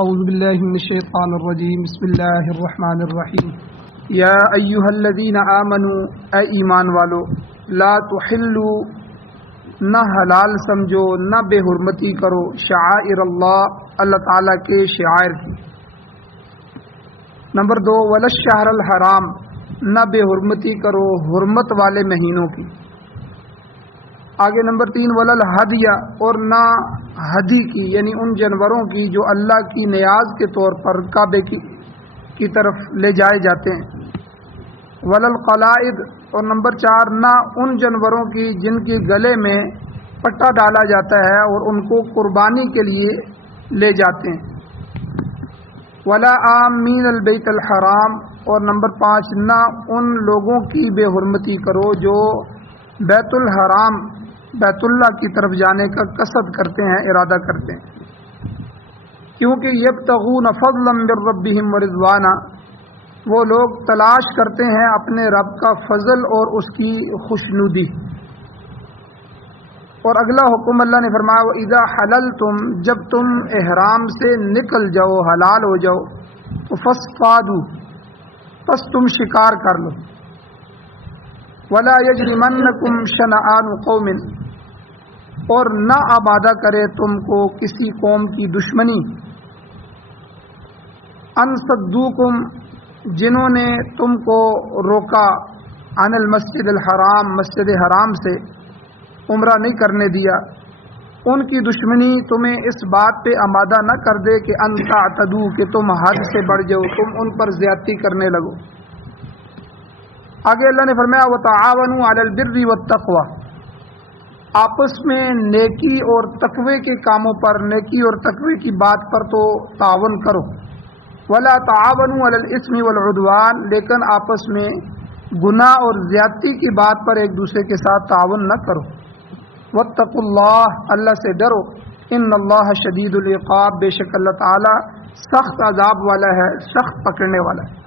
اعوذ باللہ من الشیطان الرجیم بسم اللہ الرحمن الرحیم یا ایہا الذین آمنوا اے ایمان والو لا تحلوا نہ حلال سمجھو نہ بے حرمتی کرو شعائر اللہ اللہ تعالیٰ کے شعائر کی۔ نمبر 2 ولا الشہر الحرام نہ بے حرمتی کرو حرمت والے مہینوں کی۔ آگے نمبر 3 ولا الہدیہ اور نہ ہدی کی یعنی ان جانوروں کی جو اللہ کی نیاز کے طور پر کعبے کی طرف لے جائے جاتے ہیں۔ ولا القلائد اور نمبر 4 نہ ان جانوروں کی جن کے گلے میں پٹا ڈالا جاتا ہے اور ان کو قربانی کے لیے لے جاتے ہیں۔ ولا آمین البیت الحرام اور نمبر 5 نہ ان لوگوں کی بے حرمتی کرو جو بیت الحرام بیت اللہ کی طرف جانے کا قصد کرتے ہیں، ارادہ کرتے ہیں، کیونکہ یبتغون فضلا من ربہم ورضوانا وہ لوگ تلاش کرتے ہیں اپنے رب کا فضل اور اس کی خوشنودی۔ اور اگلا حکم اللہ نے فرمایا وَإِذَا حَلَلْتُمْ جب تم احرام سے نکل جاؤ حلال ہو جاؤ تو فَاصْطَادُوا پس تم شکار کر لو۔ وَلَا يَجْرِمَنَّكُمْ شَنَآنُ قَوْمٍ اور نہ آبادہ کرے تم کو کسی قوم کی دشمنی ان صدوکم جنہوں نے تم کو روکا عن المسجد الحرام مسجد حرام سے عمرہ نہیں کرنے دیا، ان کی دشمنی تمہیں اس بات پہ آمادہ نہ کر دے کہ ان تعتدوا کہ تم حد سے بڑھ جاؤ، تم ان پر زیادتی کرنے لگو۔ آگے اللہ نے فرمایا وتعاونوا علی البر والتقوی آپس میں نیکی اور تقوی کے کاموں پر نیکی اور تقوی کی بات پر تو تعاون کرو۔ ولا تعاونوا علی الاثم والعدوان لیکن آپس میں گناہ اور زیادتی کی بات پر ایک دوسرے کے ساتھ تعاون نہ کرو۔ واتقوا اللہ اللہ سے ڈرو، ان اللہ شدید العقاب بے شک اللہ تعالی سخت عذاب والا ہے، سخت پکڑنے والا ہے۔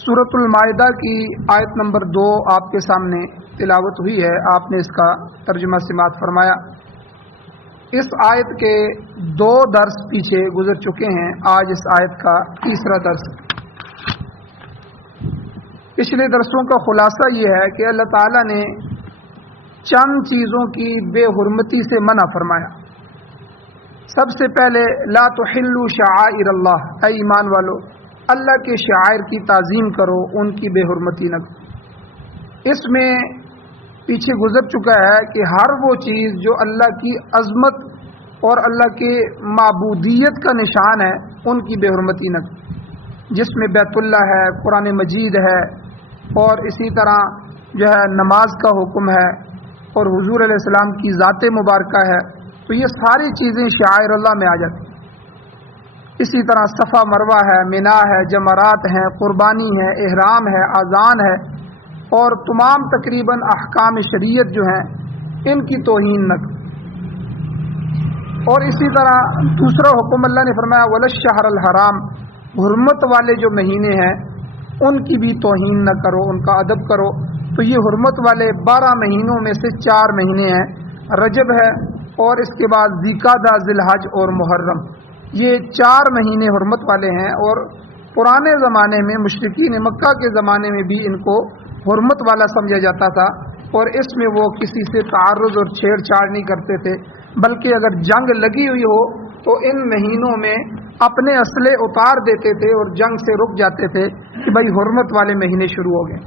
سورۃ المائدہ کی آیت نمبر 2 آپ کے سامنے تلاوت ہوئی ہے، آپ نے اس کا ترجمہ سماعت فرمایا۔ اس آیت کے 2 درس پیچھے گزر چکے ہیں، آج اس آیت کا تیسرا درس۔ پچھلے درسوں کا خلاصہ یہ ہے کہ اللہ تعالیٰ نے چند چیزوں کی بے حرمتی سے منع فرمایا۔ سب سے پہلے لا تحلوا شعائر اللہ اے ایمان والو اللہ کے شعائر کی تعظیم کرو، ان کی بے حرمتی نہ کرو۔ اس میں پیچھے گزر چکا ہے کہ ہر وہ چیز جو اللہ کی عظمت اور اللہ کے معبودیت کا نشان ہے ان کی بے حرمتی نہ کرو، جس میں بیت اللہ ہے، قرآن مجید ہے، اور اسی طرح جو ہے نماز کا حکم ہے اور حضور علیہ السلام کی ذات مبارکہ ہے، تو یہ ساری چیزیں شعائر اللہ میں آ جاتی ہیں۔ اسی طرح صفا مروہ ہے، مینا ہے، جمرات ہیں، قربانی ہے، احرام ہے، اذان ہے، اور تمام تقریباً احکام شریعت جو ہیں ان کی توہین نہ کرو۔ اور اسی طرح دوسرا حکم اللہ نے فرمایا ولا الشہر الحرام حرمت والے جو مہینے ہیں ان کی بھی توہین نہ کرو، ان کا ادب کرو۔ تو یہ حرمت والے 12 مہینوں میں سے 4 مہینے ہیں، رجب ہے اور اس کے بعد ذوالقعدہ، ذی الحج اور محرم، یہ 4 مہینے حرمت والے ہیں۔ اور پرانے زمانے میں مشرکین مکہ کے زمانے میں بھی ان کو حرمت والا سمجھا جاتا تھا، اور اس میں وہ کسی سے تعرض اور چھیڑ چھاڑ نہیں کرتے تھے، بلکہ اگر جنگ لگی ہوئی ہو تو ان مہینوں میں اپنے اسلحے اتار دیتے تھے اور جنگ سے رک جاتے تھے کہ بھائی حرمت والے مہینے شروع ہو گئے۔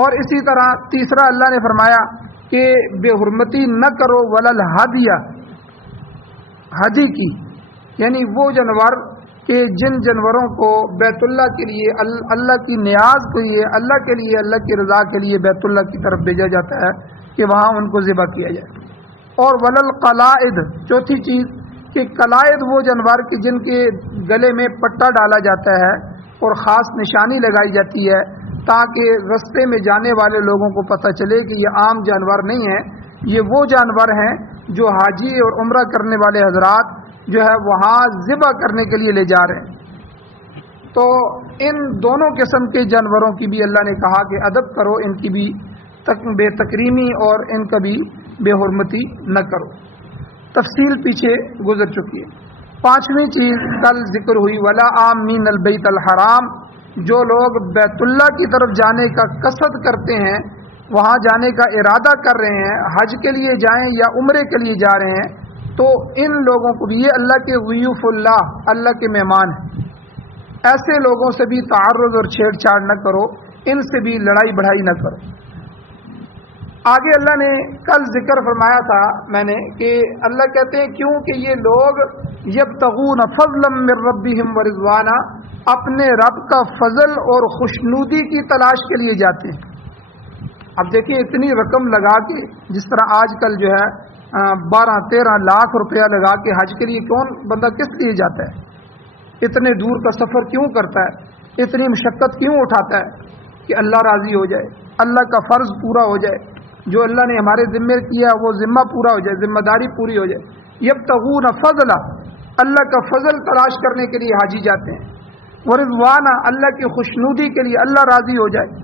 اور اسی طرح تیسرا اللہ نے فرمایا کہ بے حرمتی نہ کرو ولا الہدیہ ہدی کی یعنی وہ جانور کہ جن جانوروں کو بیت اللہ کے لیے اللہ کی نیاز کے لیے اللہ کے لیے اللہ کی رضا کے لیے بیت اللہ کی طرف بھیجا جاتا ہے کہ وہاں ان کو ذبح کیا جائے۔ اور ولا القلائد چوتھی چیز کہ قلائد وہ جانور کہ جن کے گلے میں پٹا ڈالا جاتا ہے اور خاص نشانی لگائی جاتی ہے تاکہ رستے میں جانے والے لوگوں کو پتہ چلے کہ یہ عام جانور نہیں ہے، یہ وہ جانور ہیں جو حاجی اور عمرہ کرنے والے حضرات جو ہے وہاں ذبح کرنے کے لیے لے جا رہے ہیں۔ تو ان دونوں قسم کے جانوروں کی بھی اللہ نے کہا کہ ادب کرو، ان کی بھی بے تکریمی اور ان کا بھی بے حرمتی نہ کرو۔ تفصیل پیچھے گزر چکی ہے۔ پانچویں چیز کل ذکر ہوئی ولا آمین البیت الحرام، جو لوگ بیت اللہ کی طرف جانے کا قصد کرتے ہیں، وہاں جانے کا ارادہ کر رہے ہیں، حج کے لیے جائیں یا عمرے کے لیے جا رہے ہیں، تو ان لوگوں کو بھی، یہ اللہ کے ضیوف اللہ، اللہ کے مہمان ہیں، ایسے لوگوں سے بھی تعرض اور چھیڑ چھاڑ نہ کرو، ان سے بھی لڑائی بڑھائی نہ کرو۔ آگے اللہ نے کل ذکر فرمایا تھا میں نے کہ اللہ کہتے ہیں کیوں کہ یہ لوگ یبتغون فضلا من ربہم ورضوانا، اپنے رب کا فضل اور خوشنودی کی تلاش کے لیے جاتے ہیں۔ اب دیکھیں اتنی رقم لگا کے، جس طرح آج کل جو ہے 12-13 لاکھ روپیہ لگا کے حج کے لیے کون بندہ کس لیے جاتا ہے؟ اتنے دور کا سفر کیوں کرتا ہے؟ اتنی مشقت کیوں اٹھاتا ہے؟ کہ اللہ راضی ہو جائے، اللہ کا فرض پورا ہو جائے، جو اللہ نے ہمارے ذمے کیا وہ ذمہ پورا ہو جائے، ذمہ داری پوری ہو جائے۔ یبتغون فضلا، اللہ کا فضل تلاش کرنے کے لیے حاجی جاتے ہیں، ورضوانا، اللہ کی خوشنودی کے لیے، اللہ راضی ہو جائے۔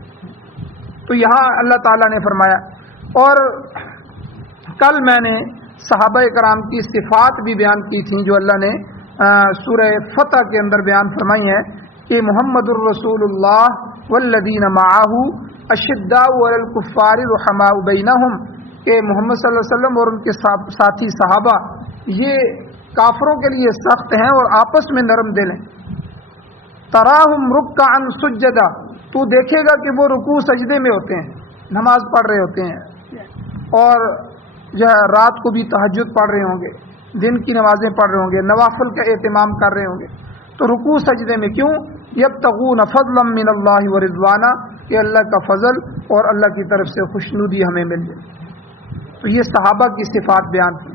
تو یہاں اللہ تعالیٰ نے فرمایا، اور کل میں نے صحابہ کرام کی صفات بھی بیان کی تھیں جو اللہ نے سورہ فتح کے اندر بیان فرمائی ہیں کہ محمد الرسول اللہ والذین معہ اشداء علی الکفار رحماء بینہم، کہ محمد صلی اللہ علیہ وسلم اور ان کے ساتھی صحابہ یہ کافروں کے لیے سخت ہیں اور آپس میں نرم دل ہیں۔ تراہم رکعا سجدا، تو دیکھے گا کہ وہ رکوع سجدے میں ہوتے ہیں، نماز پڑھ رہے ہوتے ہیں، اور جو ہے رات کو بھی تہجد پڑھ رہے ہوں گے، دن کی نمازیں پڑھ رہے ہوں گے، نوافل کا اہتمام کر رہے ہوں گے، تو رکوع سجدے میں کیوں؟ یبتغون فضلا من اللہ ورضوانا، کہ اللہ کا فضل اور اللہ کی طرف سے خوشنودی ہمیں مل جائے۔ تو یہ صحابہ کی صفات بیان کی۔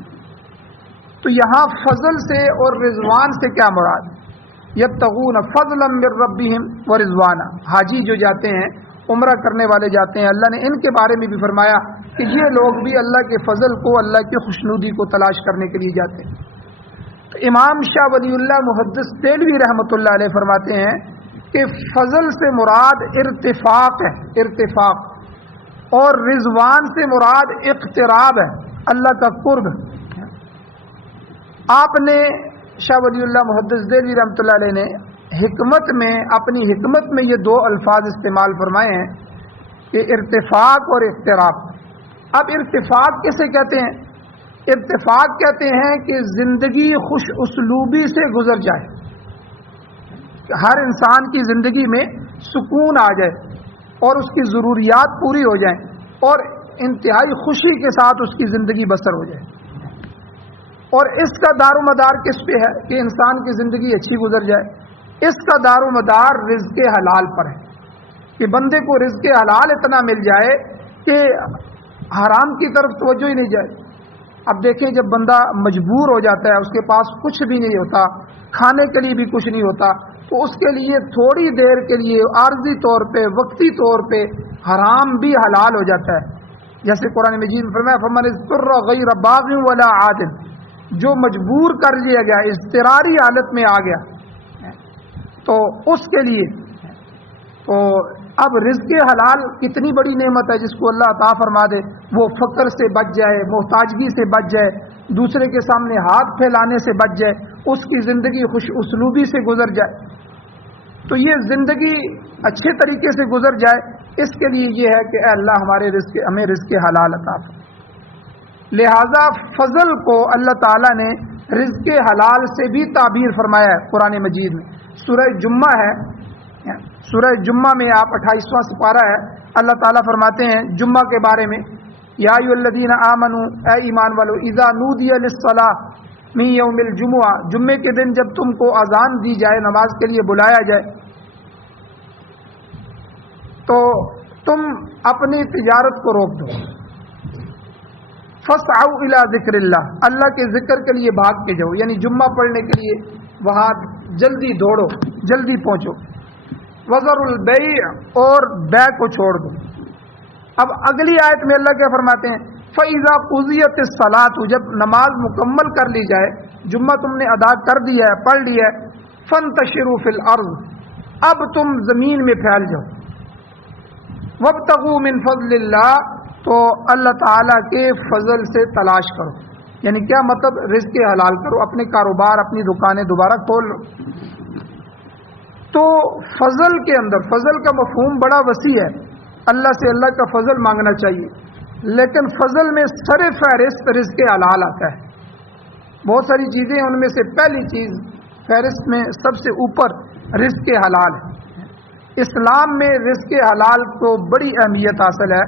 تو یہاں فضل سے اور رضوان سے کیا مراد؟ یبتغون فضلا من ربہم ورضوانا، حاجی جو جاتے ہیں، عمرہ کرنے والے جاتے ہیں، اللہ نے ان کے بارے میں بھی فرمایا کہ یہ لوگ بھی اللہ کے فضل کو، اللہ کی خوشنودی کو تلاش کرنے کے لیے جاتے ہیں۔ تو امام شاہ ولی اللہ محدث دہلوی رحمۃ اللہ علیہ فرماتے ہیں کہ فضل سے مراد ارتفاق ہے، ارتفاق، اور رضوان سے مراد اقتراب ہے، اللہ کا قرب۔ آپ نے شاہ ولی اللہ محدث دہلوی رحمۃ اللہ علیہ نے حکمت میں، اپنی حکمت میں یہ دو الفاظ استعمال فرمائے ہیں کہ ارتفاق اور اقتراب۔ اب ارتفاق کسے کہتے ہیں؟ ارتفاق کہتے ہیں کہ زندگی خوش اسلوبی سے گزر جائے، ہر انسان کی زندگی میں سکون آ جائے اور اس کی ضروریات پوری ہو جائیں اور انتہائی خوشی کے ساتھ اس کی زندگی بسر ہو جائے۔ اور اس کا دار و مدار کس پہ ہے کہ انسان کی زندگی اچھی گزر جائے؟ اس کا دار و مدار رزق حلال پر ہے، کہ بندے کو رزق حلال اتنا مل جائے کہ حرام کی طرف توجہ ہی نہیں جائے۔ اب دیکھیں جب بندہ مجبور ہو جاتا ہے، اس کے پاس کچھ بھی نہیں ہوتا، کھانے کے لیے بھی کچھ نہیں ہوتا، تو اس کے لیے تھوڑی دیر کے لیے عارضی طور پہ، وقتی طور پہ حرام بھی حلال ہو جاتا ہے۔ جیسے قرآن مجید میں فرمایا فمن اضطر غیر باغ ولا عاد، جو مجبور کر لیا گیا، اضطراری حالت میں آ گیا، تو اس کے لیے تو اب رزق حلال کتنی بڑی نعمت ہے جس کو اللہ عطا فرما دے، وہ فقر سے بچ جائے، محتاجگی سے بچ جائے، دوسرے کے سامنے ہاتھ پھیلانے سے بچ جائے، اس کی زندگی خوش اسلوبی سے گزر جائے، تو یہ زندگی اچھے طریقے سے گزر جائے، اس کے لیے یہ ہے کہ اے اللہ ہمیں رزق حلال عطا فرما۔ لہذا فضل کو اللہ تعالیٰ نے رزق حلال سے بھی تعبیر فرمایا ہے قرآن مجید میں۔ سورہ جمعہ ہے، سورہ جمعہ میں آپ 28واں سپارہ ہے، اللہ تعالیٰ فرماتے ہیں جمعہ کے بارے میں، یا ایھا الذین آمنوا، اے ایمان والو، اذا نودی للصلاۃ من یوم الجمعہ، جمعے کے دن جب تم کو اذان دی جائے، نماز کے لیے بلایا جائے، تو تم اپنی تجارت کو روک دو، فاسعوا الی ذکر اللہ، اللہ کے ذکر کے لیے بھاگ کے جاؤ، یعنی جمعہ پڑھنے کے لیے وہاں جلدی دوڑو، جلدی پہنچو۔ وذروا البیع، اور بیع کو چھوڑ دو۔ اب اگلی آیت میں اللہ کیا فرماتے ہیں؟ فَإِذَا قُضِيَتِ الصَّلَاةُ، جب نماز مکمل کر لی جائے، جمعہ تم نے ادا کر دیا ہے، پڑھ لیا ہے، فَانتَشِرُوا فِي الْأَرْضِ، اب تم زمین میں پھیل جاؤ، وَابْتَغُوا مِن فَضْلِ اللَّهِ، تو اللہ تعالیٰ کے فضل سے تلاش کرو، یعنی کیا مطلب؟ رزق حلال کرو، اپنے کاروبار اپنی دکانیں دوبارہ کھول لو۔ تو فضل کے اندر، فضل کا مفہوم بڑا وسیع ہے، اللہ سے اللہ کا فضل مانگنا چاہیے، لیکن فضل میں سر فہرست رزق حلال آتا ہے۔ بہت ساری چیزیں، ان میں سے پہلی چیز فہرست میں سب سے اوپر رزق حلال ہے۔ اسلام میں رزق حلال کو بڑی اہمیت حاصل ہے۔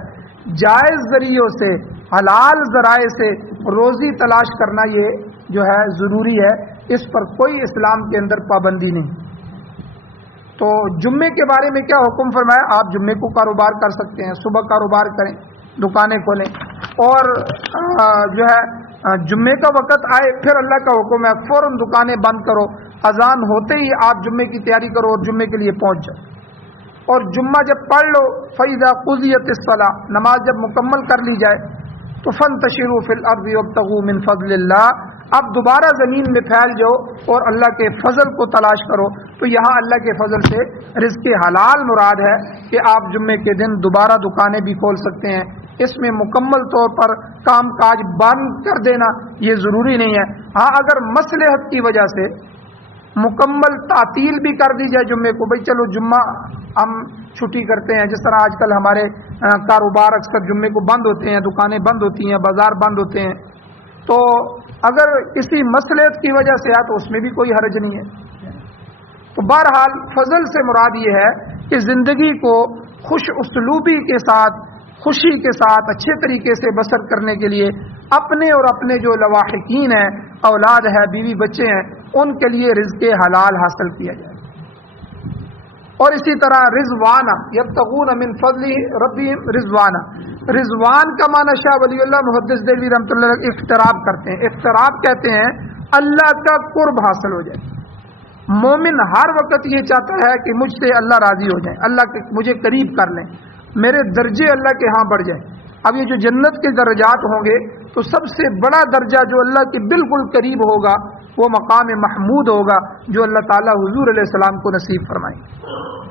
جائز ذریعوں سے، حلال ذرائع سے روزی تلاش کرنا یہ جو ہے ضروری ہے، اس پر کوئی اسلام کے اندر پابندی نہیں۔ تو جمعے کے بارے میں کیا حکم فرمایا؟ آپ جمعے کو کاروبار کر سکتے ہیں، صبح کاروبار کریں، دکانیں کھولیں، اور جو ہے جمعے کا وقت آئے پھر اللہ کا حکم ہے فوراً دکانیں بند کرو، اذان ہوتے ہی آپ جمعے کی تیاری کرو اور جمعے کے لیے پہنچ جاؤ۔ اور جمعہ جب پڑھ لو، فَإِذَا قُضِيَتِ الصَّلَاةُ، نماز جب مکمل کر لی جائے تو فَانتَشِرُوا فِي الْأَرْضِ وَابْتَغُوا مِنْ فَضْلِ اللَّهِ، اب دوبارہ زمین میں پھیل جاؤ اور اللہ کے فضل کو تلاش کرو۔ تو یہاں اللہ کے فضل سے رزق حلال مراد ہے کہ آپ جمعے کے دن دوبارہ دکانیں بھی کھول سکتے ہیں، اس میں مکمل طور پر کام کاج بند کر دینا یہ ضروری نہیں ہے۔ ہاں اگر مصلحت کی وجہ سے مکمل تعطیل بھی کر دی جائے جمعے کو، بھئی چلو جمعہ ہم چھٹی کرتے ہیں، جس طرح آج کل ہمارے کاروبار اکثر جمعے کو بند ہوتے ہیں، دکانیں بند ہوتی ہیں، بازار بند ہوتے ہیں، تو اگر کسی مصلحت کی وجہ سے ہے تو اس میں بھی کوئی حرج نہیں ہے۔ تو بہرحال فضل سے مراد یہ ہے کہ زندگی کو خوش اسلوبی کے ساتھ، خوشی کے ساتھ، اچھے طریقے سے بسر کرنے کے لیے اپنے اور اپنے جو لواحقین ہیں، اولاد ہے، بیوی بچے ہیں، ان کے لیے رزق حلال حاصل کیا جائے۔ اور اسی طرح رضوانہ، یبتغون من فضل ربہم رضوانہ، رضوان کا معنی شاہ ولی اللہ محدث دہلوی رحمۃ اللہ علیہ اقتراب کرتے ہیں۔ اقتراب کہتے ہیں اللہ کا قرب حاصل ہو جائے۔ مومن ہر وقت یہ چاہتا ہے کہ مجھ سے اللہ راضی ہو جائے، اللہ کے مجھے قریب کر لیں، میرے درجے اللہ کے ہاں بڑھ جائیں۔ اب یہ جو جنت کے درجات ہوں گے تو سب سے بڑا درجہ جو اللہ کے بالکل قریب ہوگا وہ مقام محمود ہوگا، جو اللہ تعالیٰ حضور علیہ السلام کو نصیب فرمائیں۔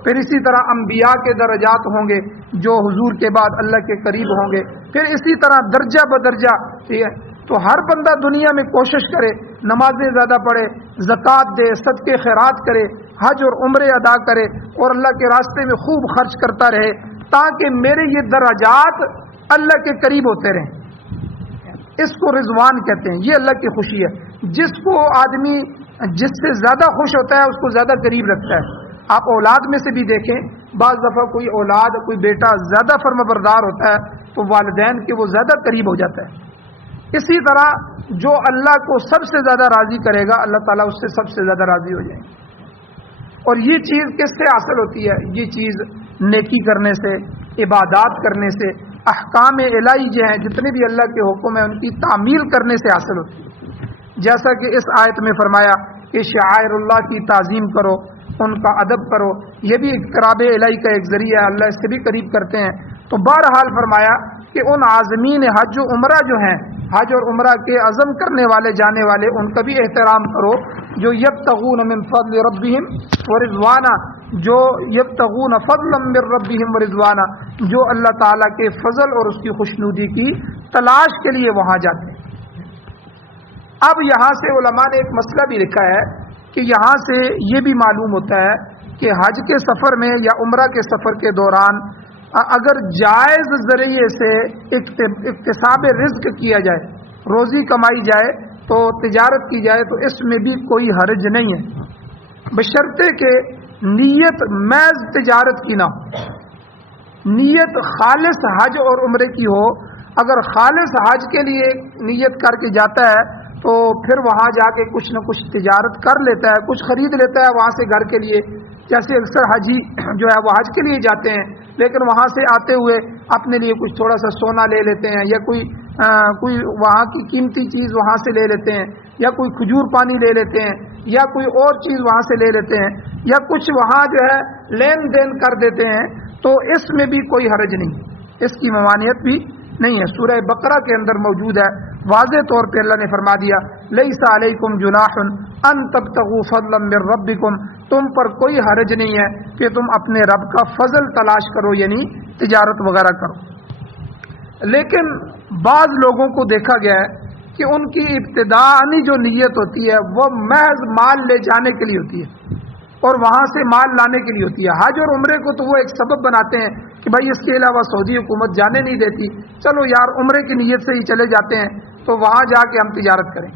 پھر اسی طرح انبیاء کے درجات ہوں گے جو حضور کے بعد اللہ کے قریب ہوں گے، پھر اسی طرح درجہ بدرجہ، ٹھیک ہے۔ تو ہر بندہ دنیا میں کوشش کرے، نمازیں زیادہ پڑھے، زکوٰۃ دے، صدقے خیرات کرے، حج اور عمرے ادا کرے اور اللہ کے راستے میں خوب خرچ کرتا رہے، تاکہ میرے یہ درجات اللہ کے قریب ہوتے رہیں۔ اس کو رضوان کہتے ہیں، یہ اللہ کی خوشی ہے۔ جس کو آدمی جس سے زیادہ خوش ہوتا ہے اس کو زیادہ قریب رکھتا ہے۔ آپ اولاد میں سے بھی دیکھیں، بعض دفعہ کوئی اولاد، کوئی بیٹا زیادہ فرمانبردار ہوتا ہے تو والدین کے وہ زیادہ قریب ہو جاتا ہے۔ اسی طرح جو اللہ کو سب سے زیادہ راضی کرے گا، اللہ تعالیٰ اس سے سب سے زیادہ راضی ہو جائے گا۔ اور یہ چیز کس سے حاصل ہوتی ہے؟ یہ چیز نیکی کرنے سے، عبادات کرنے سے، احکام الہی جو ہیں، جتنے بھی اللہ کے حکم ہیں ان کی تعمیل کرنے سے حاصل ہوتی ہے۔ جیسا کہ اس آیت میں فرمایا کہ شعائر اللہ کی تعظیم کرو، ان کا ادب کرو، یہ بھی اقتراب الہی کا ایک ذریعہ ہے، اللہ اس سے بھی قریب کرتے ہیں۔ تو بہرحال فرمایا کہ ان عازمین حج و عمرہ جو ہیں، حج اور عمرہ کے عزم کرنے والے، جانے والے، ان کا بھی احترام کرو، جو یبتغون من فضل ربہم ورضوانہ، جو یبتغون فضلا من ربہم ورضوانہ، جو اللہ تعالیٰ کے فضل اور اس کی خوشنودی کی تلاش کے لیے وہاں جاتے ہیں۔ اب یہاں سے علماء نے ایک مسئلہ بھی لکھا ہے کہ یہاں سے یہ بھی معلوم ہوتا ہے کہ حج کے سفر میں یا عمرہ کے سفر کے دوران اگر جائز ذریعے سے اکتساب رزق کیا جائے، روزی کمائی جائے، تو تجارت کی جائے، تو اس میں بھی کوئی حرج نہیں ہے، بشرطے کہ نیت محض تجارت کی نہ ہو، نیت خالص حج اور عمرے کی ہو۔ اگر خالص حج کے لیے نیت کر کے جاتا ہے تو پھر وہاں جا کے کچھ نہ کچھ تجارت کر لیتا ہے، کچھ خرید لیتا ہے وہاں سے گھر کے لیے، جیسے اکثر حجی جو ہے وہ حج کے لیے جاتے ہیں لیکن وہاں سے آتے ہوئے اپنے لیے کچھ تھوڑا سا سونا لے لیتے ہیں، یا کوئی وہاں کی قیمتی چیز وہاں سے لے لیتے ہیں، یا کوئی کھجور پانی لے لیتے ہیں، یا کوئی اور چیز وہاں سے لے لیتے ہیں، یا کچھ وہاں جو ہے لین دین کر دیتے ہیں، تو اس میں بھی کوئی حرج نہیں، اس کی ممانعت بھی نہیں ہے۔ سورہ بقرہ کے اندر موجود ہے، واضح طور پہ اللہ نے فرما دیا لیس علیکم جناح ان تبتغوا فضلا من ربکم، تم پر کوئی حرج نہیں ہے کہ تم اپنے رب کا فضل تلاش کرو، یعنی تجارت وغیرہ کرو۔ لیکن بعض لوگوں کو دیکھا گیا ہے کہ ان کی ابتدائی جو نیت ہوتی ہے وہ محض مال لے جانے کے لیے ہوتی ہے اور وہاں سے مال لانے کے لیے ہوتی ہے. حج اور عمرے کو تو وہ ایک سبب بناتے ہیں کہ بھائی اس کے علاوہ سعودی حکومت جانے نہیں دیتی, چلو یار عمرے کی نیت سے ہی چلے جاتے ہیں تو وہاں جا کے ہم تجارت کریں.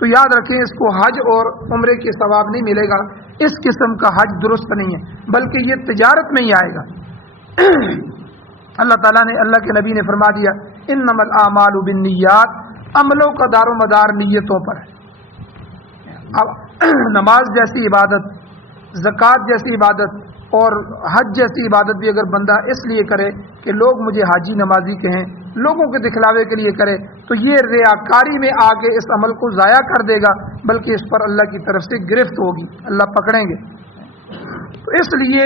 تو یاد رکھیں اس کو حج اور عمرے کے ثواب نہیں ملے گا, اس قسم کا حج درست نہیں ہے, بلکہ یہ تجارت میں ہی آئے گا. اللہ تعالیٰ نے, اللہ کے نبی نے فرما دیا انما الاعمال بالنیات, عملوں کا دار و مدار نیتوں پر ہے. اب نماز جیسی عبادت, زکوٰۃ جیسی عبادت اور حج جیسی عبادت بھی اگر بندہ اس لیے کرے کہ لوگ مجھے حاجی نمازی کہیں, لوگوں کے دکھلاوے کے لیے کرے, تو یہ ریاکاری میں آ کے اس عمل کو ضائع کر دے گا, بلکہ اس پر اللہ کی طرف سے گرفت ہوگی, اللہ پکڑیں گے. تو اس لیے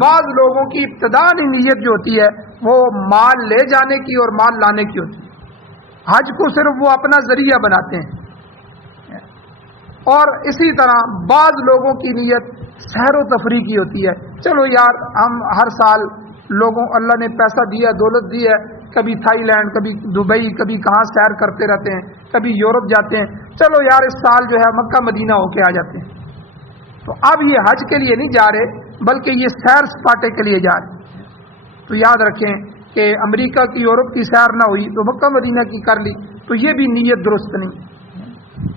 بعض لوگوں کی ابتدائی نیت جو ہوتی ہے وہ مال لے جانے کی اور مال لانے کی ہوتی ہے. حج کو صرف وہ اپنا ذریعہ بناتے ہیں. اور اسی طرح بعض لوگوں کی نیت سیر و تفریح کی ہوتی ہے, چلو یار ہم ہر سال لوگوں, اللہ نے پیسہ دیا, دولت دی ہے, کبھی تھائی لینڈ, کبھی دبئی, کبھی کہاں سیر کرتے رہتے ہیں, کبھی یورپ جاتے ہیں, چلو یار اس سال جو ہے مکہ مدینہ ہو کے آ جاتے ہیں. تو اب یہ حج کے لیے نہیں جا رہے, بلکہ یہ سیر سپاٹے کے لیے جا رہے. تو یاد رکھیں کہ امریکہ کی, یورپ کی سیر نہ ہوئی تو مکہ مدینہ کی کر لی, تو یہ بھی نیت درست نہیں,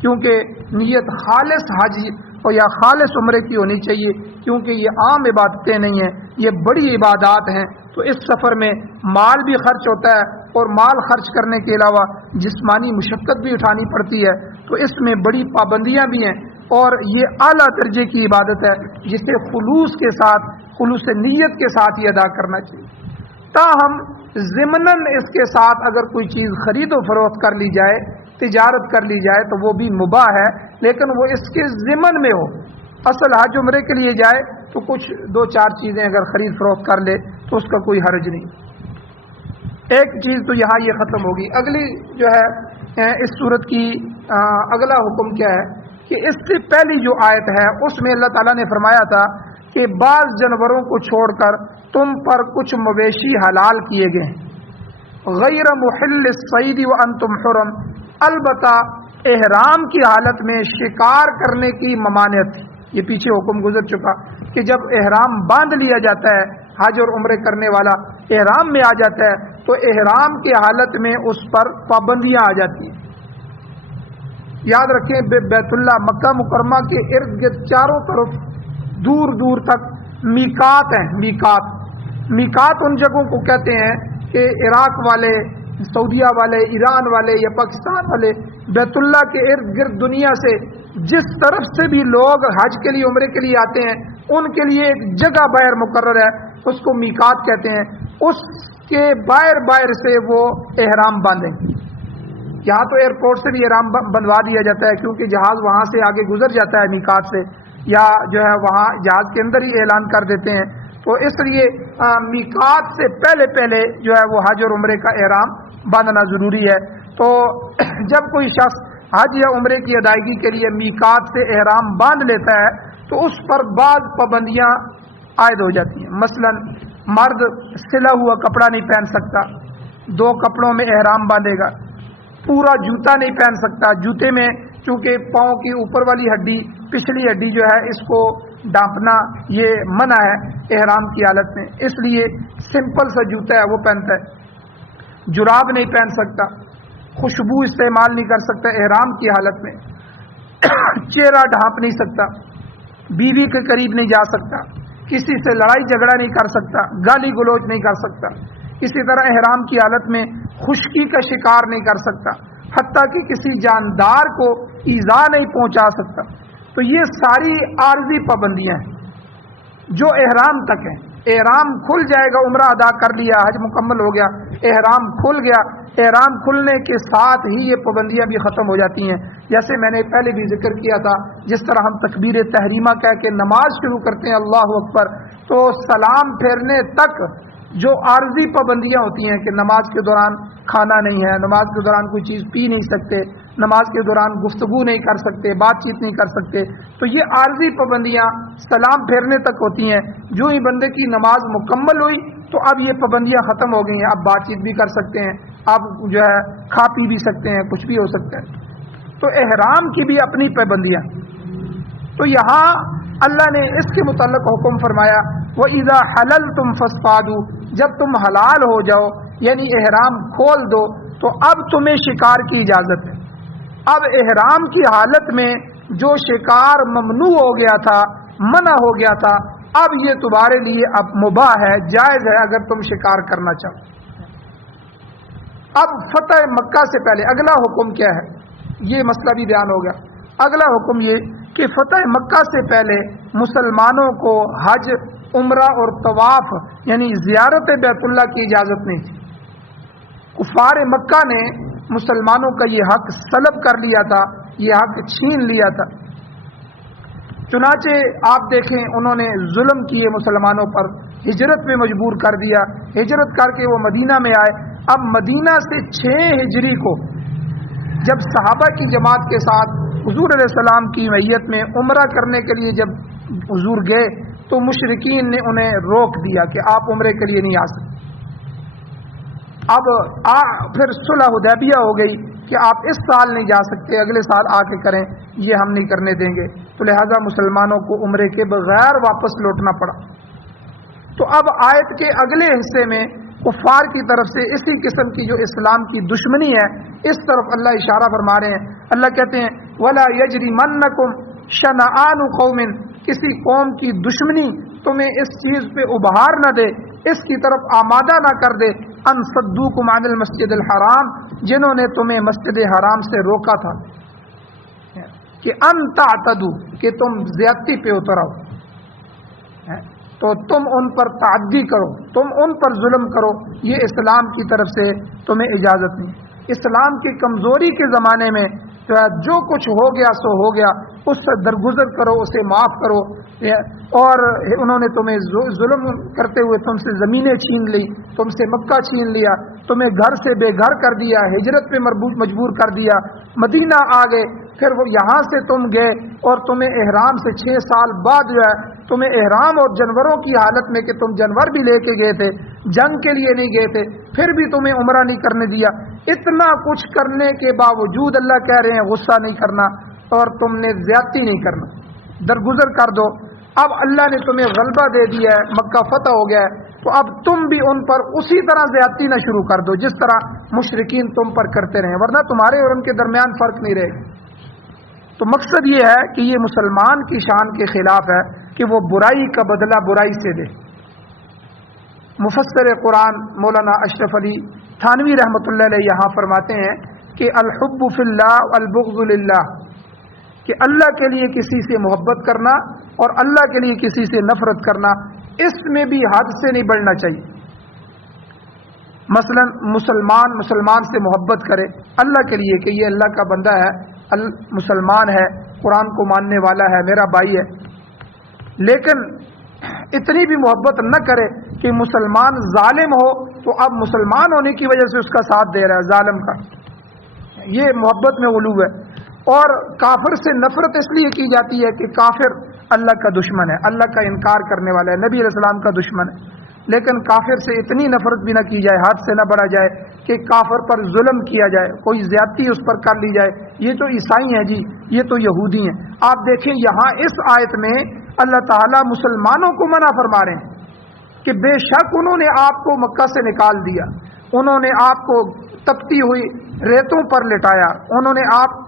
کیونکہ نیت خالص حج اور یا خالص عمرے کی ہونی چاہیے, کیونکہ یہ عام عبادتیں نہیں ہیں, یہ بڑی عبادات ہیں. تو اس سفر میں مال بھی خرچ ہوتا ہے, اور مال خرچ کرنے کے علاوہ جسمانی مشقت بھی اٹھانی پڑتی ہے, تو اس میں بڑی پابندیاں بھی ہیں, اور یہ اعلیٰ درجے کی عبادت ہے جسے خلوص کے ساتھ, خلوص نیت کے ساتھ ہی ادا کرنا چاہیے. تاہم ضمناً اس کے ساتھ اگر کوئی چیز خرید و فروخت کر لی جائے, تجارت کر لی جائے, تو وہ بھی مباح ہے, لیکن وہ اس کے ضمن میں ہو. اصل حج عمرے کے لیے جائے تو کچھ 2-4 چیزیں اگر خرید فروخت کر لے تو اس کا کوئی حرج نہیں. ایک چیز تو یہاں یہ ختم ہوگی. اگلی جو ہے اس صورت کی اگلا حکم کیا ہے کہ اس سے پہلی جو آیت ہے اس میں اللہ تعالیٰ نے فرمایا تھا کہ بعض جانوروں کو چھوڑ کر تم پر کچھ مویشی حلال کیے گئے ہیں, غیر محل الصید وانتم حرم, البتہ احرام کی حالت میں شکار کرنے کی ممانعت تھی. یہ پیچھے حکم گزر چکا کہ جب احرام باندھ لیا جاتا ہے, حج اور عمرے کرنے والا احرام میں آ جاتا ہے, تو احرام کی حالت میں اس پر پابندیاں آ جاتی ہیں. یاد رکھیں بیت اللہ مکہ مکرمہ کے ارد گرد چاروں طرف دور دور تک میقات ہیں. میقات ان جگہوں کو کہتے ہیں کہ عراق والے, سعودیہ والے, ایران والے یا پاکستان والے بیت اللہ کے ارد گرد دنیا سے جس طرف سے بھی لوگ حج کے لیے عمرے کے لیے آتے ہیں ان کے لیے ایک جگہ باہر مقرر ہے, اس کو میقات کہتے ہیں. اس کے باہر سے وہ احرام باندھیں. یہاں تو ایئرپورٹ سے بھی احرام بندھوا دیا جاتا ہے, کیونکہ جہاز وہاں سے آگے گزر جاتا ہے میقات سے, یا جو ہے وہاں جہاز کے اندر ہی اعلان کر دیتے ہیں. تو اس لیے میقات سے پہلے جو ہے وہ حج اور عمرے کا احرام باندھنا ضروری ہے. تو جب کوئی شخص حج یا عمرے کی ادائیگی کے لیے میقات سے احرام باندھ لیتا ہے تو اس پر بعض پابندیاں عائد ہو جاتی ہیں. مثلا مرد سلا ہوا کپڑا نہیں پہن سکتا, 2 کپڑوں میں احرام باندھے گا. پورا جوتا نہیں پہن سکتا, جوتے میں چونکہ پاؤں کی اوپر والی ہڈی, پچھلی ہڈی جو ہے اس کو ڈانپنا یہ منع ہے احرام کی حالت میں, اس لیے سمپل سا جوتا ہے وہ پہنتا ہے. جراب نہیں پہن سکتا, خوشبو استعمال نہیں کر سکتا احرام کی حالت میں, چہرہ ڈھانپ نہیں سکتا, بیوی کے قریب نہیں جا سکتا, کسی سے لڑائی جھگڑا نہیں کر سکتا, گالی گلوچ نہیں کر سکتا. اسی طرح احرام کی حالت میں خشکی کا شکار نہیں کر سکتا, حتیٰ کہ کسی جاندار کو ایذا نہیں پہنچا سکتا. تو یہ ساری عارضی پابندیاں ہیں جو احرام تک ہیں. احرام کھل جائے گا, عمرہ ادا کر لیا, حج مکمل ہو گیا, احرام کھل گیا, احرام کھلنے کے ساتھ ہی یہ پابندیاں بھی ختم ہو جاتی ہیں. جیسے میں نے پہلے بھی ذکر کیا تھا, جس طرح ہم تکبیر تحریمہ کہہ کے نماز شروع کرتے ہیں اللہ اکبر, تو سلام پھیرنے تک جو عارضی پابندیاں ہوتی ہیں کہ نماز کے دوران کھانا نہیں ہے, نماز کے دوران کوئی چیز پی نہیں سکتے, نماز کے دوران گفتگو نہیں کر سکتے, بات چیت نہیں کر سکتے, تو یہ عارضی پابندیاں سلام پھیرنے تک ہوتی ہیں. جو ہی بندے کی نماز مکمل ہوئی تو اب یہ پابندیاں ختم ہو گئی ہیں, اب بات چیت بھی کر سکتے ہیں, آپ جو ہے کھا پی بھی سکتے ہیں، کچھ بھی ہو سکتا ہے. تو احرام کی بھی اپنی پابندیاں. تو یہاں اللہ نے اس کے متعلق حکم فرمایا وَإِذَا حَلَلْتُمْ فَاصْطَادُوا، جب تم حلال ہو جاؤ یعنی احرام کھول دو تو اب تمہیں شکار کی اجازت ہے. اب احرام کی حالت میں جو شکار ممنوع ہو گیا تھا، منع ہو گیا تھا، اب یہ تمہارے لیے اب مباح ہے، جائز ہے اگر تم شکار کرنا چاہو. اب فتح مکہ سے پہلے اگلا حکم کیا ہے، یہ مسئلہ بھی بیان ہو گیا. اگلا حکم یہ کہ فتح مکہ سے پہلے مسلمانوں کو حج، عمرہ اور طواف یعنی زیارت بیت اللہ کی اجازت نہیں تھی. کفار مکہ نے مسلمانوں کا یہ حق سلب کر لیا تھا، یہ حق چھین لیا تھا. چنانچہ آپ دیکھیں انہوں نے ظلم کیے مسلمانوں پر، ہجرت میں مجبور کر دیا، ہجرت کر کے وہ مدینہ میں آئے. اب مدینہ سے 6 ہجری کو جب صحابہ کی جماعت کے ساتھ حضور علیہ السلام کی معیت میں عمرہ کرنے کے لیے جب حضور گئے تو مشرکین نے انہیں روک دیا کہ آپ عمرے کے لیے نہیں آ سکتے. اب پھر صلح حدیبیہ ہو گئی کہ آپ اس سال نہیں جا سکتے، اگلے سال آ کے کریں، یہ ہم نہیں کرنے دیں گے. تو لہذا مسلمانوں کو عمرے کے بغیر واپس لوٹنا پڑا. تو اب آیت کے اگلے حصے میں کفار کی طرف سے اسی قسم کی جو اسلام کی دشمنی ہے اس طرف اللہ اشارہ فرما رہے ہیں. اللہ کہتے ہیں وَلَا يَجْرِمَنَّكُمْ شَنَآنُ قَوْمٍ، کسی قوم کی دشمنی تمہیں اس چیز پہ ابھار نہ دے، اس کی طرف آمادہ نہ کر دے، ان صدوکم عن المسجد الحرام، جنہوں نے تمہیں مسجد حرام سے روکا تھا، کہ ان تعتدوا، کہ تم زیادتی پہ اتر آؤ، تو تم ان پر تعدی کرو، تم ان پر ظلم کرو، یہ اسلام کی طرف سے تمہیں اجازت نہیں. اسلام کی کمزوری کے زمانے میں جو کچھ ہو گیا سو ہو گیا، اس سے درگزر کرو، اسے معاف کرو. اور انہوں نے تمہیں ظلم کرتے ہوئے تم سے زمینیں چھین لی، تم سے مکہ چھین لیا، تمہیں گھر سے بے گھر کر دیا، ہجرت پہ مجبور کر دیا، مدینہ آ گئے، پھر وہ یہاں سے تم گئے اور تمہیں احرام سے 6 سال بعد جو ہے تمہیں احرام اور جانوروں کی حالت میں کہ تم جانور بھی لے کے گئے تھے، جنگ کے لیے نہیں گئے تھے، پھر بھی تمہیں عمرہ نہیں کرنے دیا. اتنا کچھ کرنے کے باوجود اللہ کہہ رہے ہیں غصہ نہیں کرنا اور تم نے زیادتی نہیں کرنا، درگزر کر دو. اب اللہ نے تمہیں غلبہ دے دیا ہے، مکہ فتح ہو گیا ہے، تو اب تم بھی ان پر اسی طرح زیادتی نہ شروع کر دو جس طرح مشرکین تم پر کرتے رہے، ورنہ تمہارے اور ان کے درمیان فرق نہیں رہے گا. تو مقصد یہ ہے کہ یہ مسلمان کی شان کے خلاف ہے کہ وہ برائی کا بدلہ برائی سے دے. مفسر قرآن مولانا اشرف علی تھانوی رحمۃ اللہ علیہ یہاں فرماتے ہیں کہ الحب فی اللہ والبغض للہ، کہ اللہ کے لیے کسی سے محبت کرنا اور اللہ کے لیے کسی سے نفرت کرنا، اس میں بھی حد سے نہیں بڑھنا چاہیے. مثلا مسلمان سے محبت کرے اللہ کے لیے کہ یہ اللہ کا بندہ ہے، مسلمان ہے، قرآن کو ماننے والا ہے، میرا بھائی ہے، لیکن اتنی بھی محبت نہ کرے کہ مسلمان ظالم ہو تو اب مسلمان ہونے کی وجہ سے اس کا ساتھ دے رہا ہے ظالم کا، یہ محبت میں غلو ہے. اور کافر سے نفرت اس لیے کی جاتی ہے کہ کافر اللہ کا دشمن ہے، اللہ کا انکار کرنے والا ہے، نبی علیہ السلام کا دشمن ہے. لیکن کافر سے اتنی نفرت بھی نہ کی جائے، حد سے نہ بڑھا جائے کہ کافر پر ظلم کیا جائے، کوئی زیادتی اس پر کر لی جائے. یہ تو عیسائی ہیں جی، یہ تو یہودی ہیں. آپ دیکھیں یہاں اس آیت میں اللہ تعالیٰ مسلمانوں کو منع فرما رہے ہیں کہ بے شک انہوں نے آپ کو مکہ سے نکال دیا، انہوں نے آپ کو تپتی ہوئی ریتوں پر لٹایا، انہوں نے آپ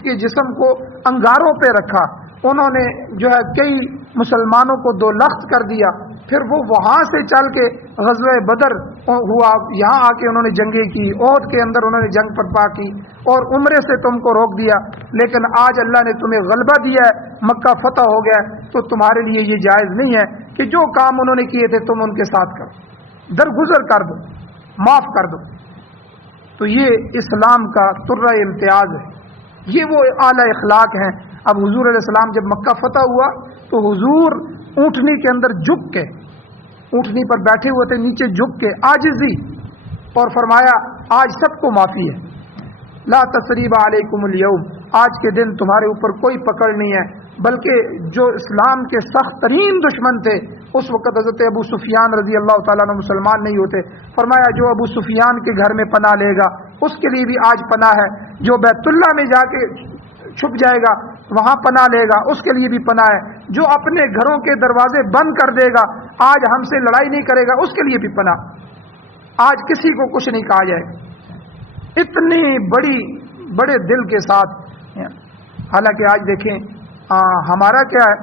کے جسم کو انگاروں پہ رکھا، انہوں نے جو ہے کئی مسلمانوں کو 2 لخت کر دیا. پھر وہ وہاں سے چل کے غزوہ بدر ہوا، یہاں آ کے انہوں نے جنگیں کی، احد کے اندر انہوں نے جنگ برپا کی اور عمرے سے تم کو روک دیا. لیکن آج اللہ نے تمہیں غلبہ دیا ہے، مکہ فتح ہو گیا ہے، تو تمہارے لیے یہ جائز نہیں ہے کہ جو کام انہوں نے کیے تھے تم ان کے ساتھ کرو، درگزر کر دو، معاف کر دو. تو یہ اسلام کا ترہ امتیاز ہے، یہ وہ اعلی اخلاق ہیں. اب حضور علیہ السلام جب مکہ فتح ہوا تو حضور اونٹنی کے اندر جھک کے، اونٹنی پر بیٹھے ہوئے تھے، نیچے جھک کے عاجزی، اور فرمایا آج سب کو معافی ہے، لا تثریب علیکم اليوم، آج کے دن تمہارے اوپر کوئی پکڑ نہیں ہے، بلکہ جو اسلام کے سخت ترین دشمن تھے اس وقت حضرت ابو سفیان رضی اللہ تعالیٰ عنہ مسلمان نہیں ہوتے، فرمایا جو ابو سفیان کے گھر میں پناہ لے گا اس کے لیے بھی آج پناہ ہے، جو بیت اللہ میں جا کے چھپ جائے گا وہاں پناہ لے گا اس کے لیے بھی پناہ ہے، جو اپنے گھروں کے دروازے بند کر دے گا آج ہم سے لڑائی نہیں کرے گا اس کے لیے بھی پناہ۔ آج کسی کو کچھ نہیں کہا جائے، اتنی بڑے دل کے ساتھ۔ حالانکہ آج دیکھیں ہمارا کیا ہے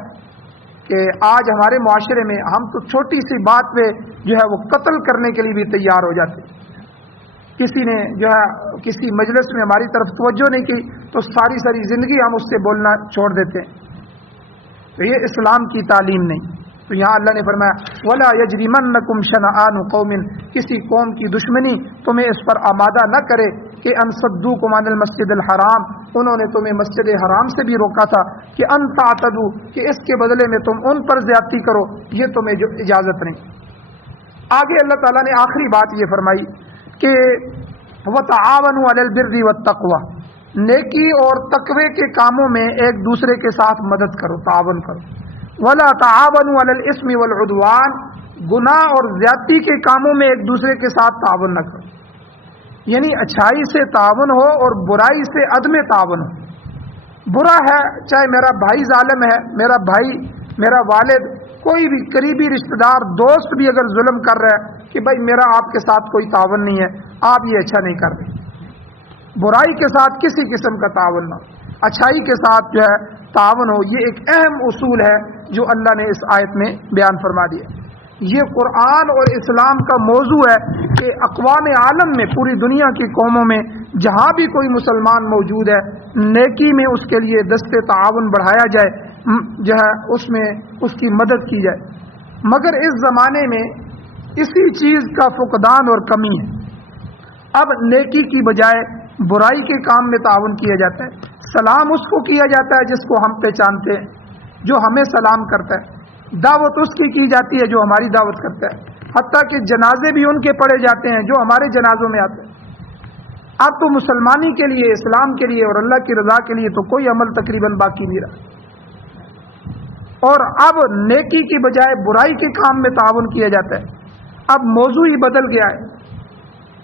کہ آج ہمارے معاشرے میں ہم تو چھوٹی سی بات پہ جو ہے وہ قتل کرنے کے لیے بھی تیار ہو جاتے ہیں۔ کسی نے جو ہے کسی مجلس میں ہماری طرف توجہ نہیں کی تو ساری زندگی ہم اس سے بولنا چھوڑ دیتے ہیں، تو یہ اسلام کی تعلیم نہیں۔ تو یہاں اللہ نے فرمایا وَلَا يَجْرِمَنَّكُمْ شَنَآنُ قَوْمٍ، کسی قوم کی دشمنی تمہیں اس پر آمادہ نہ کرے کہ ان صدوکم عن المسجد الحرام، انہوں نے تمہیں مسجد حرام سے بھی روکا تھا، کہ ان تعتدوا، کہ اس کے بدلے میں تم ان پر زیادتی کرو، یہ تمہیں جو اجازت نہیں۔ آگے اللہ تعالیٰ نے آخری بات یہ فرمائی کہ وَتَعَاوَنُوا عَلَى الْبِرِّ وَالتَّقْوَى، نیکی اور تقوی کے کاموں میں ایک دوسرے کے ساتھ مدد کرو، تعاون کرو۔ وَلَا تَعَاوَنُوا عَلَى الْإِثْمِ وَالْعُدْوَانِ، گناہ اور زیادتی کے کاموں میں ایک دوسرے کے ساتھ تعاون نہ کرو، یعنی اچھائی سے تعاون ہو اور برائی سے عدم تعاون ہو۔ برا ہے چاہے میرا بھائی ظالم ہے، میرا بھائی، میرا والد، کوئی بھی قریبی رشتہ دار، دوست بھی اگر ظلم کر رہا ہے کہ بھائی میرا آپ کے ساتھ کوئی تعاون نہیں ہے، آپ یہ اچھا نہیں کر رہے، برائی کے ساتھ کسی قسم کا تعاون نہ، اچھائی کے ساتھ جو ہے تعاون ہو۔ یہ ایک اہم اصول ہے جو اللہ نے اس آیت میں بیان فرما دیا۔ یہ قرآن اور اسلام کا موضوع ہے کہ اقوام عالم میں، پوری دنیا کی قوموں میں جہاں بھی کوئی مسلمان موجود ہے، نیکی میں اس کے لیے دست تعاون بڑھایا جائے، جو ہے اس میں اس کی مدد کی جائے۔ مگر اس زمانے میں اسی چیز کا فقدان اور کمی ہے۔ اب نیکی کی بجائے برائی کے کام میں تعاون کیا جاتا ہے۔ سلام اس کو کیا جاتا ہے جس کو ہم پہچانتے ہیں، جو ہمیں سلام کرتا ہے، دعوت اس کی جاتی ہے جو ہماری دعوت کرتا ہے، حتیٰ کہ جنازے بھی ان کے پڑھے جاتے ہیں جو ہمارے جنازوں میں آتے ہیں۔ اب تو مسلمانی کے لیے، اسلام کے لیے اور اللہ کی رضا کے لیے تو کوئی عمل تقریباً باقی نہیں رہا، اور اب نیکی کی بجائے برائی کے کام میں تعاون کیا جاتا ہے۔ اب موضوع ہی بدل گیا ہے،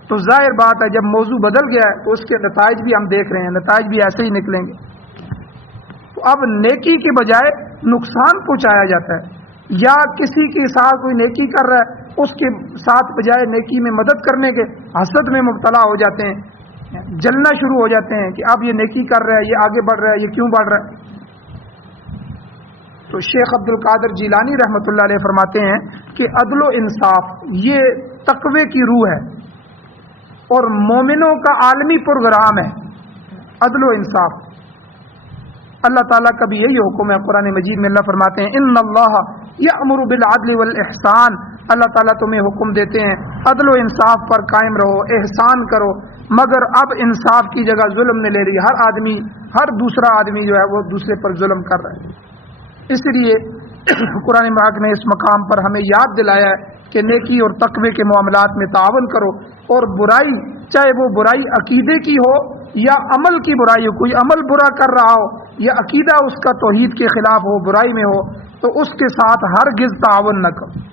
تو ظاہر بات ہے جب موضوع بدل گیا ہے تو اس کے نتائج بھی ہم دیکھ رہے ہیں، نتائج بھی ایسے ہی نکلیں گے۔ تو اب نیکی کے بجائے نقصان پہنچایا جاتا ہے، یا کسی کے ساتھ کوئی نیکی کر رہا ہے اس کے ساتھ بجائے نیکی میں مدد کرنے کے حسد میں مبتلا ہو جاتے ہیں، جلنا شروع ہو جاتے ہیں کہ اب یہ نیکی کر رہا ہے، یہ آگے بڑھ رہا ہے، یہ کیوں بڑھ رہا ہے۔ تو شیخ عبد القادر جیلانی رحمۃ اللہ علیہ فرماتے ہیں کہ عدل و انصاف یہ تقوی کی روح ہے اور مومنوں کا عالمی پروگرام ہے، عدل و انصاف۔ اللہ تعالیٰ کا بھی یہی حکم ہے، قرآن مجید میں اللہ فرماتے ہیں ان اللہ یأمر بالعدل والاحسان، اللہ تعالیٰ تمہیں حکم دیتے ہیں عدل و انصاف پر قائم رہو، احسان کرو۔ مگر اب انصاف کی جگہ ظلم نے لے لی، ہر دوسرا آدمی جو ہے وہ دوسرے پر ظلم کر رہا ہے۔ اس لیے قرآن پاک نے اس مقام پر ہمیں یاد دلایا ہے کہ نیکی اور تقوی کے معاملات میں تعاون کرو، اور برائی، چاہے وہ برائی عقیدے کی ہو یا عمل کی برائی ہو، کوئی عمل برا کر رہا ہو یا عقیدہ اس کا توحید کے خلاف ہو، برائی میں ہو، تو اس کے ساتھ ہرگز تعاون نہ کرو۔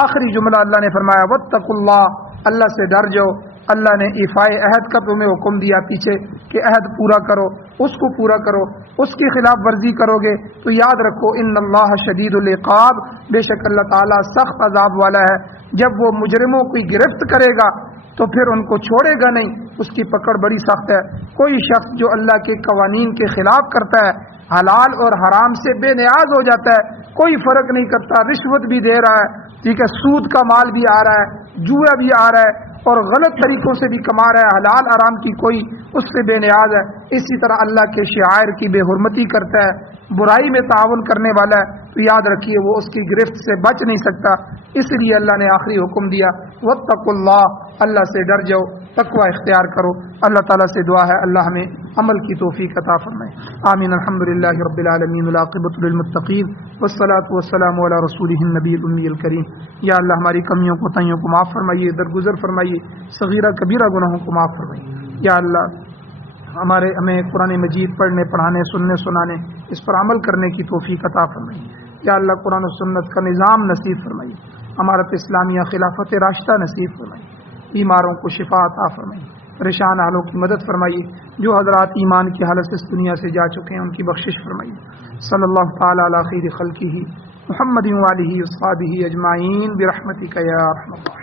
آخری جملہ اللہ نے فرمایا واتقوا اللہ، اللہ سے ڈر جاؤ۔ اللہ نے ایفائے عہد کا تمہیں حکم دیا پیچھے کہ عہد پورا کرو، اس کو پورا کرو، اس کی خلاف ورزی کرو گے تو یاد رکھو ان اللہ شدید العقاب، بے شک اللہ تعالیٰ سخت عذاب والا ہے۔ جب وہ مجرموں کی گرفت کرے گا تو پھر ان کو چھوڑے گا نہیں، اس کی پکڑ بڑی سخت ہے۔ کوئی شخص جو اللہ کے قوانین کے خلاف کرتا ہے، حلال اور حرام سے بے نیاز ہو جاتا ہے، کوئی فرق نہیں کرتا، رشوت بھی دے رہا ہے، ٹھیک ہے، سود کا مال بھی آ رہا ہے، جوا بھی آ رہا ہے اور غلط طریقوں سے بھی کما رہا ہے، حلال حرام کی کوئی اس سے بے نیاز ہے، اسی طرح اللہ کے شعائر کی بے حرمتی کرتا ہے، برائی میں تعاون کرنے والا ہے، تو یاد رکھیے وہ اس کی گرفت سے بچ نہیں سکتا۔ اس لیے اللہ نے آخری حکم دیا واتقوا اللہ، اللہ سے ڈر جاؤ، تقوی اختیار کرو۔ اللہ تعالیٰ سے دعا ہے اللہ ہمیں عمل کی توفیق عطا فرمائے، آمین۔ الحمدللہ رب العالمین، والعاقبۃ للمتقین، والصلاۃ والسلام علی رسولہ النبی الامی الکریم۔ یا اللہ ہماری کمیوں کوتاہیوں کو معاف فرمائیے، درگزر فرمائیے، صغیرہ کبیرہ گناہوں کو معاف فرمائیے۔ یا اللہ ہمیں قرآن مجید پڑھنے پڑھانے سننے سنانے اس پر عمل کرنے کی توفیق عطا فرمائیے. یا اللہ قرآن و سنت کا نظام نصیب فرمائیے. امارت اسلامیہ خلافت راشدہ نصیب فرمائیے. بیماروں کو شفا عطا فرمائیے. پریشان حالوں کی مدد فرمائیے. جو حضرات ایمان کی حالت سے اس دنیا سے جا چکے ہیں ان کی بخشش فرمائیے. صلی اللہ تعالی علی خیر خلقہ محمد و آلہ و اصحابہ اجمعین برحمتک یا ارحم الراحمین.